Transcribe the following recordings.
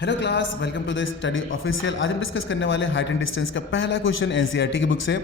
Hello class, welcome to the study official. आज हम discuss करने वाले हैं हाइट एंड डिस्टेंस का पहला क्वेश्चन एनसीईआरटी की बुक से।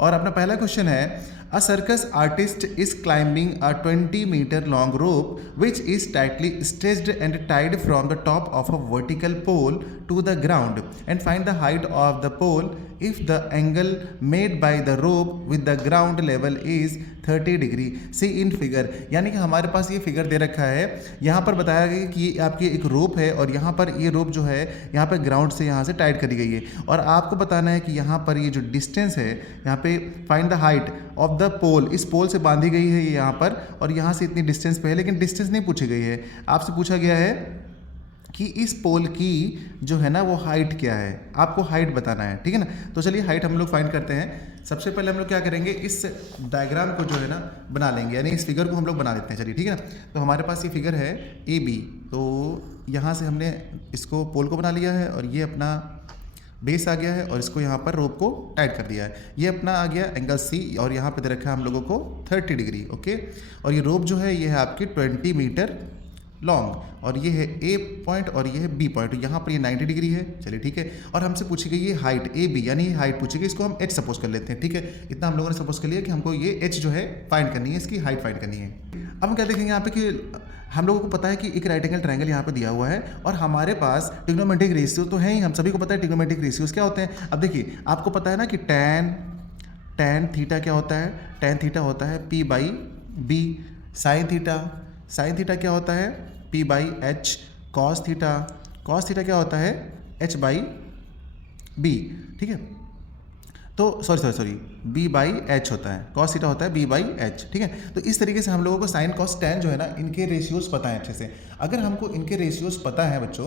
और अपना पहला क्वेश्चन है, a circus artist is climbing a 20 metre long rope which is tightly stretched and tied from the top of a vertical pole to the ground and find the height of the pole if the angle made by the rope with the ground level is 30 degree. See in figure, यानी कि हमारे पास ये figure दे रखा है। यहाँ पर बताया गया कि ये आपकी एक रोप है और यहाँ पर ये रोप जो है यहाँ पर ग्राउंड से यहाँ से टाइट करी गई है। और आपको बताना है कि यहाँ पर ये जो डिस्टेंस है, यहाँ पे find the height of the pole, इस पोल से बांधी गई है ये यहाँ पर, और यहाँ से इतनी डिस्टेंस पे है, लेकिन डिस्टेंस नहीं पूछी गई है। आपसे पूछा गया है कि इस पोल की जो है ना वो हाइट क्या है, आपको हाइट बताना है, ठीक है ना। तो चलिए हाइट हम लोग फाइंड करते हैं। सबसे पहले हम लोग क्या करेंगे, इस डायग्राम को जो है ना बना लेंगे, यानी इस फिगर को हम लोग बना लेते हैं। चलिए ठीक है ना। तो हमारे पास ये फिगर है ए बी, तो यहाँ से हमने इसको पोल को बना लिया है और ये अपना बेस आ गया है और इसको यहाँ पर रोप को टाइट कर दिया है। ये अपना आ गया एंगल सी और यहाँ पे दे रखा है हम लोगों को 30 डिग्री, ओके। और ये रोप जो है ये है आपकी 20 मीटर लॉन्ग और ये है ए पॉइंट और ये है बी पॉइंट, यहाँ पर ये 90 डिग्री है। चलिए ठीक है। और हमसे पूछी गई ये हाइट ए बी, यानी ये हाइट पूछी गई, इसको हम एच सपोज कर लेते हैं, ठीक है। इतना हम लोगों ने सपोज कर लिया कि हमको ये एच जो है फाइंड करनी है, इसकी हाइट फाइंड करनी है। अब हम क्या देखेंगे यहाँ पे कि हम लोगों को पता है कि एक राइट एंगल ट्रायंगल यहाँ पे दिया हुआ है और हमारे पास ट्रिग्नोमेट्रिक रेशियो तो है ही, हम सभी को पता है ट्रिग्नोमेट्रिक रेशियोज क्या होते हैं। अब देखिए आपको पता है ना कि टैन थीटा क्या होता है, टैन थीटा होता है P by B. Sine theta क्या होता है, P by H. Cos theta क्या होता है, एच बाई बी, ठीक है। तो सॉरी बी बाई एच होता है, कॉस थीटा होता है बी बाई एच, ठीक है। तो इस तरीके से हम लोगों को साइन कॉस टैन जो है ना इनके रेशियोज पता है अच्छे से। अगर हमको इनके रेशियोज पता है बच्चों,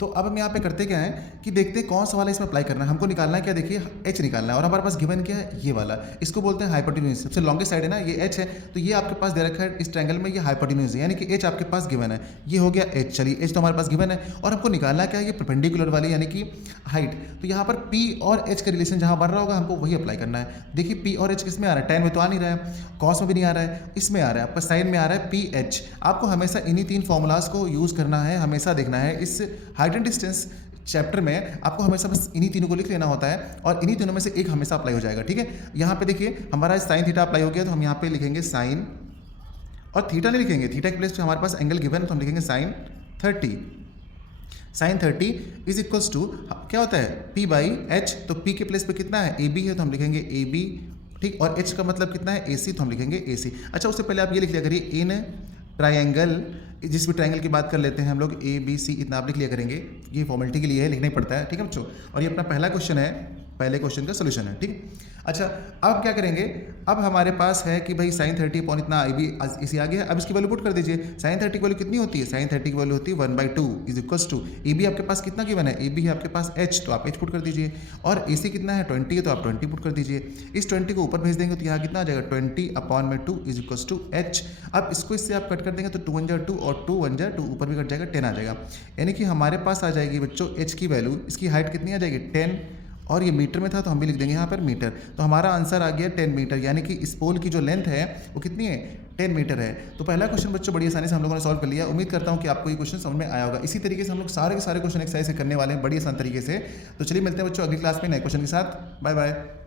तो अब हम यहाँ पे करते क्या है कि देखते हैं कौन सा वाला इसमें अप्लाई करना है। हमको निकालना है क्या, देखिए एच निकालना है और हमारे पास गिवन क्या है, ये वाला। इसको बोलते हैं हाइपोटेन्यूज, सबसे लॉन्गेस्ट साइड है ना ये एच है, तो ये आपके पास दे रखा है इस ट्रायंगल में, ये हाइपोटेन्यूज है, यानी कि एच आपके पास गिवन है। ये हो गया एच, चलिए एच तो हमारे पास गिवन है और हमको निकालना क्या है, ये परपेंडिकुलर वाली यानी कि हाइट। तो यहाँ पर पी और एच का रिलेशन जहाँ बन रहा होगा हमको वही अप्लाई करना है। देखिए पी और एच किस में आ रहा है, टैन में तो आ नहीं रहा है, कॉस में भी नहीं आ रहा है, इसमें आ रहा है आपका साइन में आ रहा है पी एच। आपको हमेशा इन्हीं तीन फॉर्मूलाज को यूज़ करना है, हमेशा देखना है। इस हाइट एंड डिस्टेंस चैप्टर में आपको हमेशा बस इन्हीं तीनों को लिख लेना होता है और इन्हीं तीनों में से एक हमेशा अप्लाई हो जाएगा, ठीक है। यहाँ पे देखिए हमारा साइन थीटा अप्लाई हो गया, तो हम यहाँ पे लिखेंगे साइन, और थीटा नहीं लिखेंगे, थीटा के प्लेस पे हमारे पास एंगल गिवन है तो हम लिखेंगे sine 30। Sine 30 is equals to क्या होता है, पी बाई एच। तो पी के प्लेस पे कितना है, ए बी है, तो हम लिखेंगे ए बी, ठीक। और एच का मतलब कितना है, ए सी, तो हम लिखेंगे ए सी। अच्छा उससे पहले आप ये लिख लिया करिए, इन ट्रायंगल, जिस भी ट्रायंगल की बात कर लेते हैं हम लोग ए बी सी, इतना आप लिख लिया करेंगे, ये फॉर्मेलिटी के लिए है, लिखना ही पड़ता है, ठीक है बच्चों। और ये अपना पहला क्वेश्चन है, पहले क्वेश्चन का सोल्यूशन है, ठीक। अच्छा अब क्या करेंगे, अब हमारे पास है कि भाई साइन 30 अपॉन इतना आई बी इसी आ गया। अब इसकी वैल्यू पुट कर दीजिए। साइन 30 की वैल्यू कितनी होती है, साइन 30 की वैल्यू होती है 1/2 is equals to, A B आपके पास कितना गिवन है, ए बी है आपके पास एच, तो आप एच पुट कर दीजिए। और ए सी कितना है 20 है, तो आप 20 पुट कर दीजिए। इस 20 को ऊपर भेज देंगे तो यहाँ कितना आ जाएगा, 20/2 इज इक्वल्स टू एच। अब इसको इससे आप कट कर देंगे तो 2 1 जा 2 और 2 1 जा 2, ऊपर भी कट जाएगा, 10 आ जाएगा। यानी कि हमारे पास आ जाएगी बच्चों एच की वैल्यू, इसकी हाइट कितनी आ जाएगी 10, और ये मीटर में था तो हम भी लिख देंगे यहाँ पर मीटर। तो हमारा आंसर आ गया 10 मीटर, यानी कि इस पोल की जो लेंथ है वो कितनी है, 10 मीटर है। तो पहला क्वेश्चन बच्चों बड़ी आसानी से हम लोगों ने सॉल्व कर लिया। उम्मीद करता हूँ कि आपको ये क्वेश्चन समझ में आया होगा। इसी तरीके से हम लोग सारे के सारे क्वेश्चन एक्सरसाइज से करने वाले हैं बड़ी आसान तरीके से। तो चलिए मिलते हैं बच्चों अगली क्लास में नए क्वेश्चन के साथ। Bye bye.